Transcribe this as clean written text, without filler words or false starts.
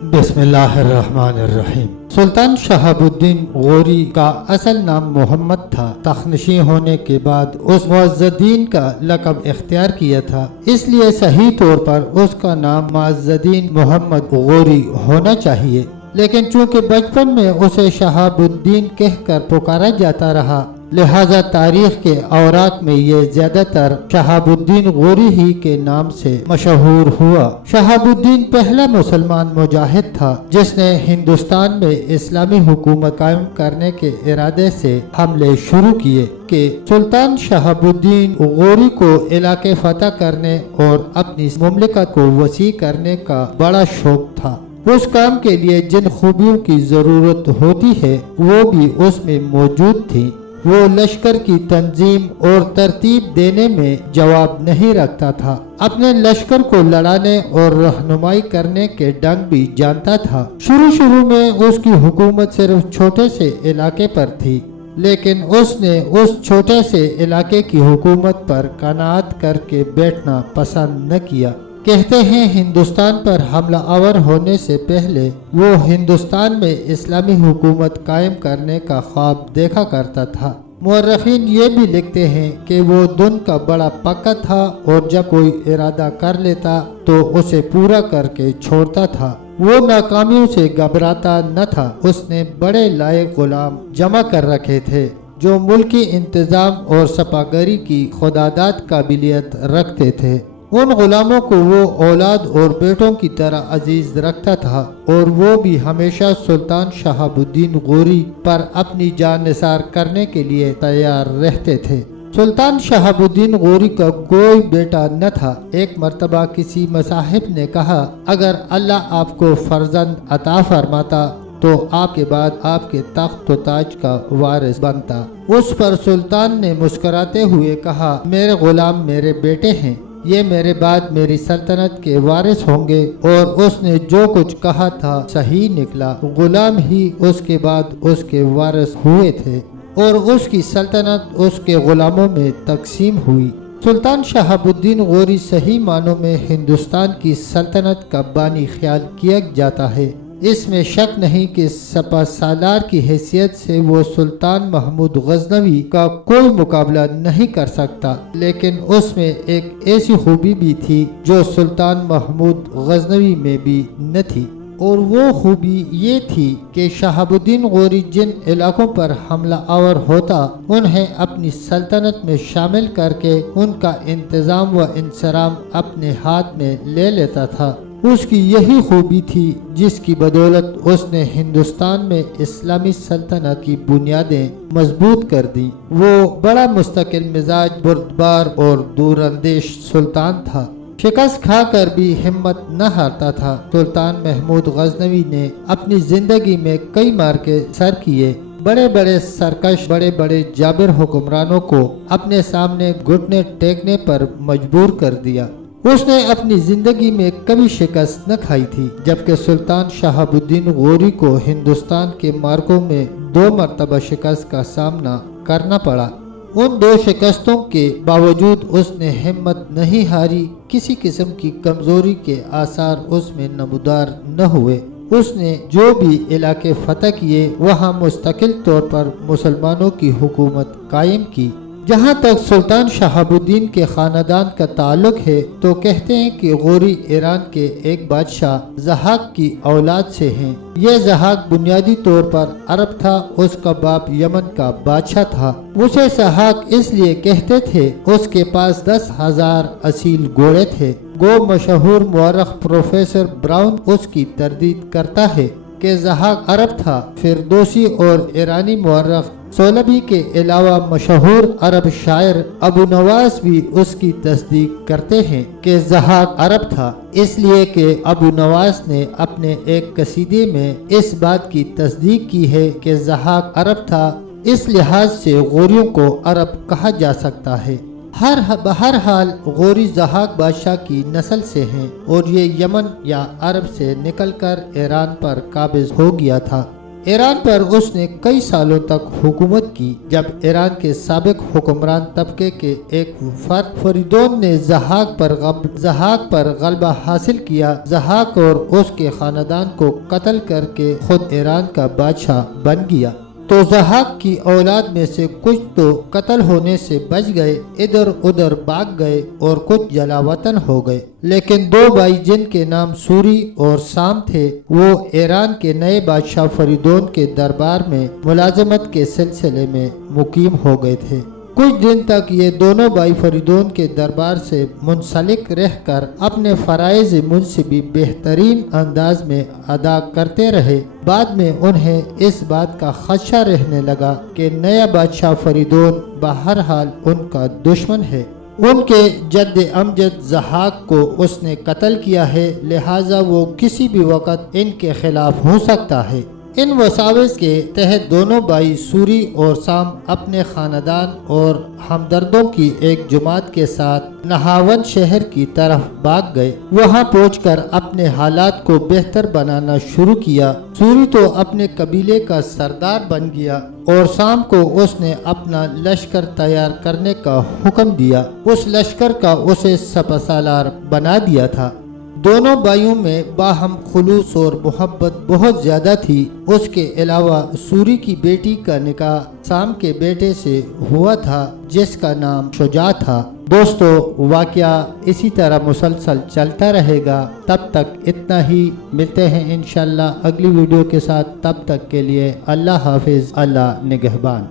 बिस्मिल्लाहिर्रहमानिर्रहीम। सुल्तान शहाबुद्दीन गौरी का असल नाम मोहम्मद था। तखनशी होने के बाद उस मुअज़्ज़दीन का लक़ब इख्तियार किया था, इसलिए सही तौर पर उसका नाम मुअज़्ज़दीन मोहम्मद गौरी होना चाहिए। लेकिन चूंकि बचपन में उसे शहाबुद्दीन कहकर पुकारा जाता रहा, लिहाजा तारीख के औराक में ये ज्यादातर शहाबुद्दीन गौरी ही के नाम से मशहूर हुआ। शहाबुद्दीन पहला मुसलमान मुजाहिद था जिसने हिंदुस्तान में इस्लामी हुकूमत कायम करने के इरादे से हमले शुरू किए कि सुल्तान शहाबुद्दीन गौरी को इलाके फतह करने और अपनी मुमलिकत को वसी करने का बड़ा शौक था। उस काम के लिए जिन खूबियों की जरूरत होती है वो भी उसमें मौजूद थी। वो लश्कर की तंजीम और तरतीब देने में जवाब नहीं रखता था। अपने लश्कर को लड़ाने और रहनुमाई करने के ढंग भी जानता था। शुरू में उसकी हुकूमत सिर्फ छोटे से इलाके पर थी, लेकिन उसने उस छोटे से इलाके की हुकूमत पर कनात करके बैठना पसंद न किया। कहते हैं हिंदुस्तान पर हमला आवर होने से पहले वो हिंदुस्तान में इस्लामी हुकूमत कायम करने का ख्वाब देखा करता था। मुअर्रिखीन ये भी लिखते हैं कि वो दिन का बड़ा पक्का था और जब कोई इरादा कर लेता तो उसे पूरा करके छोड़ता था। वो नाकामियों से घबराता न था। उसने बड़े लायक गुलाम जमा कर रखे थे जो मुल्की इंतजाम और सपागरी की खुदादाद काबिलियत रखते थे। उन गुलामों को वो औलाद और बेटों की तरह अजीज रखता था और वो भी हमेशा सुल्तान शहाबुद्दीन गौरी पर अपनी जान निसार करने के लिए तैयार रहते थे। सुल्तान शहाबुद्दीन गौरी का कोई बेटा न था। एक मर्तबा किसी मसाहिब ने कहा, अगर अल्लाह आपको फर्जंद अता फरमाता तो आपके बाद आपके तख्त व ताज का वारिस बनता। उस पर सुल्तान ने मुस्कुराते हुए कहा, मेरे गुलाम मेरे बेटे हैं, ये मेरे बाद मेरी सल्तनत के वारिस होंगे। और उसने जो कुछ कहा था सही निकला। गुलाम ही उसके बाद उसके वारिस हुए थे और उसकी सल्तनत उसके गुलामों में तकसीम हुई। सुल्तान शहाबुद्दीन गौरी सही मानों में हिंदुस्तान की सल्तनत का बानी ख्याल किया जाता है। इसमें शक नहीं कि सपा सालार की हैसियत से वो सुल्तान महमूद गजनवी का कोई मुकाबला नहीं कर सकता, लेकिन उसमें एक ऐसी खूबी भी थी जो सुल्तान महमूद गजनवी में भी न थी, और वो खूबी ये थी कि शहाबुद्दीन गौरी जिन इलाकों पर हमला आवर होता उन्हें अपनी सल्तनत में शामिल करके उनका इंतजाम व इंसराम अपने हाथ में ले लेता था। उसकी यही खूबी थी जिसकी बदौलत उसने हिंदुस्तान में इस्लामी सल्तनत की बुनियादें मजबूत कर दी। वो बड़ा मुस्तकिल मिजाज, बुर्दबार और दूरअंदेश सुल्तान था। शिकस्त खाकर भी हिम्मत न हारता था। सुल्तान महमूद गजनवी ने अपनी जिंदगी में कई मार्के सर किए। बड़े बड़े सरकश, बड़े बड़े जाबिर हुक्मरानों को अपने सामने घुटने टेकने पर मजबूर कर दिया। उसने अपनी जिंदगी में कभी शिकस्त न खाई थी, जबकि सुल्तान शहाबुद्दीन गौरी को हिंदुस्तान के मार्कों में 2 मरतबा शिकस्त का सामना करना पड़ा। उन 2 शिकस्तों के बावजूद उसने हिम्मत नहीं हारी। किसी किस्म की कमजोरी के आसार उसमें नमूदार न हुए। उसने जो भी इलाके फतह किए वहाँ मुस्तकिल तौर पर मुसलमानों की हुकूमत कायम की। जहाँ तक सुल्तान शहाबुद्दीन के खानदान का ताल्लुक है तो कहते हैं कि गौरी ईरान के एक बादशाह ज़हाक की औलाद से हैं। यह ज़हाक बुनियादी तौर पर अरब था। उसका बाप यमन का बादशाह था। उसे ज़हाक इसलिए कहते थे उसके पास 10,000 असील घोड़े थे। गो मशहूर मुअर्रिख प्रोफेसर ब्राउन उसकी तरदीद करता है कि ज़हाक अरब था। फिरदौसी और ईरानी मुअर्रिख सोलबी के अलावा मशहूर अरब शायर अबू नवास भी उसकी तस्दीक करते हैं कि ज़हाक अरब था, इसलिए कि अबू नवास ने अपने एक कसीदे में इस बात की तस्दीक की है कि ज़हाक अरब था। इस लिहाज से गौरियों को अरब कहा जा सकता है। हर हाल गौरी ज़हाक बादशाह की नस्ल से हैं और ये यमन या अरब से निकलकर ईरान पर काबिज हो गया था। ईरान पर उसने कई सालों तक हुकूमत की। जब ईरान के साबिक हुक्मरान तबके के एक फर्द फरीदोन ने ज़हाक पर गलबा हासिल किया, ज़हाक और उसके खानदान को कत्ल करके खुद ईरान का बादशाह बन गया। तो ज़हाक की औलाद में से कुछ तो कत्ल होने से बच गए, इधर उधर भाग गए और कुछ जलावतन हो गए। लेकिन दो भाई जिनके नाम सूरी और साम थे, वो ईरान के नए बादशाह फरीदोन के दरबार में मुलाजमत के सिलसिले में मुकीम हो गए थे। कुछ दिन तक ये दोनों भाई फरीदोन के दरबार से मुंसलिक रहकर अपने फराइज मुनसिबी बेहतरीन अंदाज में अदा करते रहे। बाद में उन्हें इस बात का खदशा रहने लगा कि नया बादशाह फरीदोन बहरहाल उनका दुश्मन है। उनके जद्द अमजद ज़हाक को उसने कत्ल किया है, लिहाजा वो किसी भी वक़्त इनके खिलाफ हो सकता है। इन वसाविस के तहत दोनों भाई सूरी और साम अपने खानदान और हमदर्दों की एक जमात के साथ नहावन शहर की तरफ भाग गए। वहां पहुंचकर अपने हालात को बेहतर बनाना शुरू किया। सूरी तो अपने कबीले का सरदार बन गया और साम को उसने अपना लश्कर तैयार करने का हुक्म दिया। उस लश्कर का उसे सपसालार बना दिया था। दोनों भाइयों में बाहम खुलूस और मोहब्बत बहुत ज्यादा थी। उसके अलावा सूरी की बेटी का निकाह साम के बेटे से हुआ था, जिसका नाम शुजा था। दोस्तों, वाकया इसी तरह मुसलसल चलता रहेगा। तब तक इतना ही, मिलते हैं इंशाल्लाह अगली वीडियो के साथ। तब तक के लिए अल्लाह हाफिज, अल्लाह निगहबान।